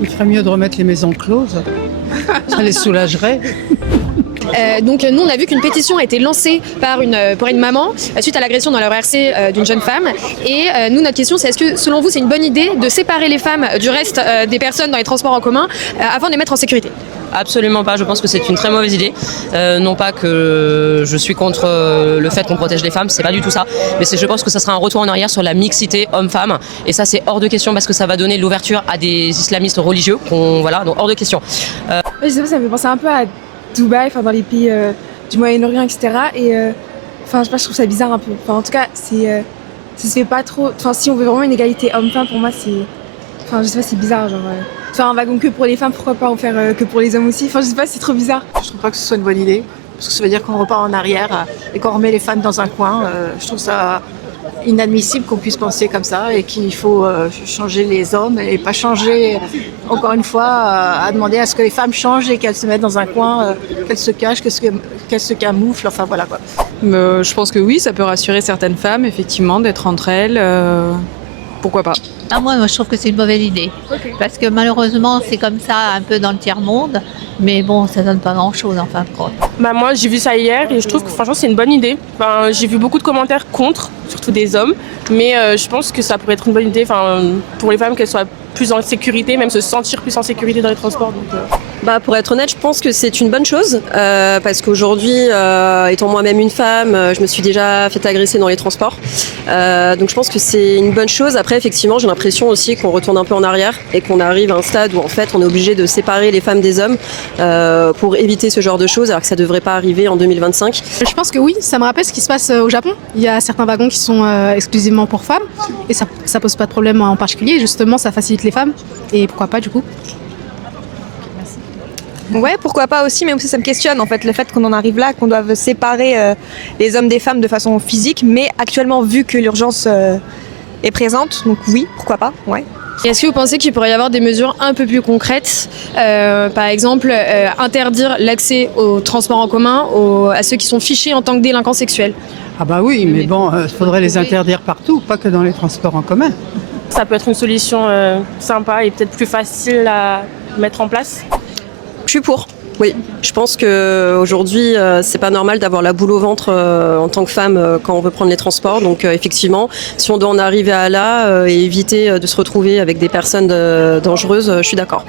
Il ferait mieux de remettre les maisons closes. Ça les soulagerait. Donc nous on a vu qu'une pétition a été lancée pour une maman suite à l'agression dans leur RC d'une jeune femme et nous notre question c'est est-ce que selon vous c'est une bonne idée de séparer les femmes du reste des personnes dans les transports en commun afin de les mettre en sécurité? Absolument pas, je pense que c'est une très mauvaise idée. Non pas que je suis contre le fait qu'on protège les femmes, c'est pas du tout ça. Mais je pense que ça sera un retour en arrière sur la mixité homme-femme. Et ça c'est hors de question parce que ça va donner l'ouverture à des islamistes religieux. Voilà, donc hors de question. Je sais pas, ça me fait penser un peu à Dubaï, dans les pays du Moyen-Orient, etc. Et je sais pas, je trouve ça bizarre un peu. En tout cas, ça se fait pas trop. Si on veut vraiment une égalité homme-femme, pour moi, je sais pas, c'est bizarre. Faire un wagon que pour les femmes, pourquoi pas en faire que pour les hommes aussi? Je sais pas, c'est trop bizarre. Je trouve pas que ce soit une bonne idée, parce que ça veut dire qu'on repart en arrière et qu'on remet les femmes dans un coin. Je trouve ça inadmissible qu'on puisse penser comme ça et qu'il faut changer les hommes et pas changer, encore une fois, à demander à ce que les femmes changent et qu'elles se mettent dans un coin, qu'elles se cachent, qu'elles se camouflent, enfin voilà quoi. Je pense que oui, ça peut rassurer certaines femmes, effectivement, d'être entre elles. Pourquoi pas? Moi, je trouve que c'est une mauvaise idée. Okay. Parce que malheureusement, c'est comme ça un peu dans le tiers-monde. Mais bon, ça donne pas grand-chose en fin de compte. Moi, j'ai vu ça hier et je trouve que franchement, c'est une bonne idée. J'ai vu beaucoup de commentaires contre, surtout des hommes. Mais je pense que ça pourrait être une bonne idée pour les femmes qu'elles soient plus en sécurité, même se sentir plus en sécurité dans les transports. Pour être honnête, je pense que c'est une bonne chose parce qu'aujourd'hui, étant moi-même une femme, je me suis déjà fait agresser dans les transports. Donc je pense que c'est une bonne chose. Après, effectivement, j'ai l'impression aussi qu'on retourne un peu en arrière et qu'on arrive à un stade où en fait, on est obligé de séparer les femmes des hommes pour éviter ce genre de choses, alors que ça ne devrait pas arriver en 2025. Je pense que oui, ça me rappelle ce qui se passe au Japon. Il y a certains wagons qui sont exclusivement pour femmes et ça pose pas de problème en particulier. Justement, ça facilite les femmes et pourquoi pas du coup. Ouais, pourquoi pas aussi, mais aussi ça me questionne en fait le fait qu'on en arrive là, qu'on doive séparer les hommes des femmes de façon physique, mais actuellement vu que l'urgence est présente, donc oui, pourquoi pas, ouais. Est-ce que vous pensez qu'il pourrait y avoir des mesures un peu plus concrètes, par exemple interdire l'accès aux transports en commun à ceux qui sont fichés en tant que délinquants sexuels? Ah bah oui, mais bon, il faudrait les interdire partout, pas que dans les transports en commun. Ça peut être une solution sympa et peut-être plus facile à mettre en place. Je suis pour. Oui, je pense qu'aujourd'hui, c'est pas normal d'avoir la boule au ventre en tant que femme quand on veut prendre les transports. Donc effectivement, si on doit en arriver à là et éviter de se retrouver avec des personnes dangereuses, je suis d'accord.